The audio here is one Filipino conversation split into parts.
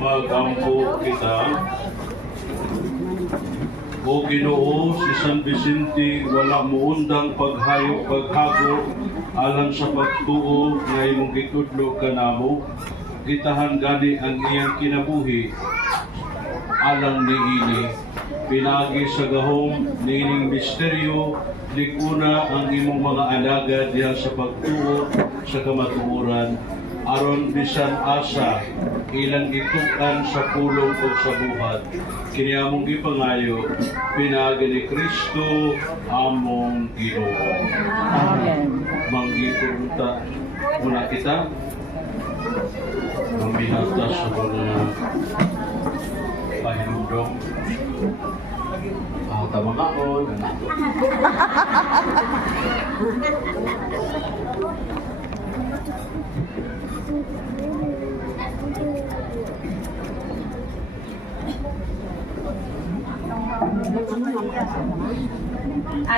magampo kita. O Ginoo, si San Vicente wala muundang paghago alang sa pagtuo nga imong gitudlo kanamo. Gitahan gani ang iyang kinabuhi alang niini. Pinagi sa gahom niining misteryo, likuna ang imong mga alagad diha sa pagtuo sa kamatuoran, aron bisan asa ilang itukan sa pulong o sa buhat. Kini among gipangayo, pinagi ni Kristo among Ginoo. Amen. Manggipurunta muna kita. Maminata sa mga pahinudong. Tama nga ko.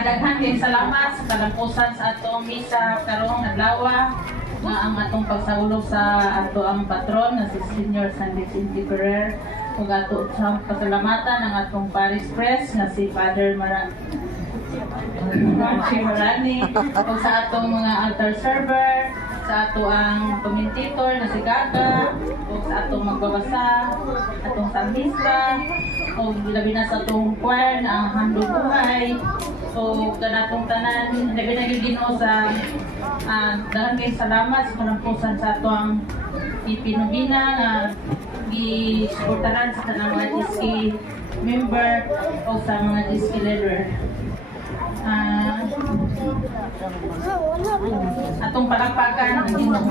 Daghan kay salamat sa kalampusan sa atong misa karong adlaw nga ang atong pagsaulo sa ato ang patron nga si Senior San Vicente Ferrer, ug ato sa pasalamatan ang atong parish priest nga si Father Marani, ug sa atong mga altar server, sa ato ang commentator na si Gaga, ug sa atong magbabasa, atong sangista, ug labi na sa atong choir na ang handog buhay. So, kanatong tanan, labi na yung Ginoo sa dahil kay salamat sa kalampusan sa ato ang ipinubina nga gi-suportahan sa kanang mga GSK member o sa mga GSK leader. Atong palakpakan ang Ginoo.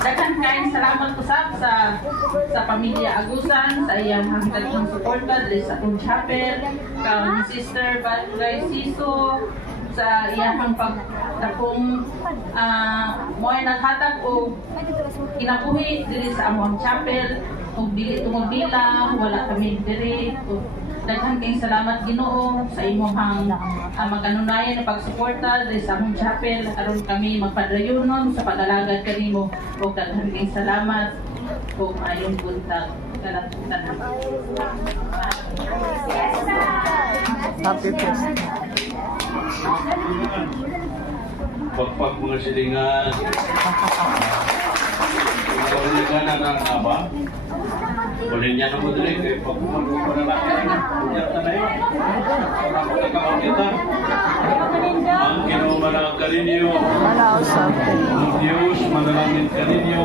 Daghang kaayong salamat usab sa pamilya Agusan sa iyang hangtod ng suporta diri sa atong chapel, kang Sister Bagay Siso sa iyang pagtapong mo'y naghatag og kinabuhi diri sa among chapel, ug dili tungod nila wala kami diri. Daghang kayong salamat Ginoo sa imong maganunayan na pagsuporta diri sa among chapel aron kami magpadrayonon sa pag-alagad kanimo, ug daghang kayong salamat ug ayong buntag kalamputan. Happy Fest. Pagpag mga silingan. Ikaw rin nagana ng aba. Boleh niya na mo dali kay pagpapag pa na natin. Unyat na na yun. Ako ikaw kita. Ang Ginoo manalangin kaninyo. Wala usap. Ang Diyos manalangin kaninyo.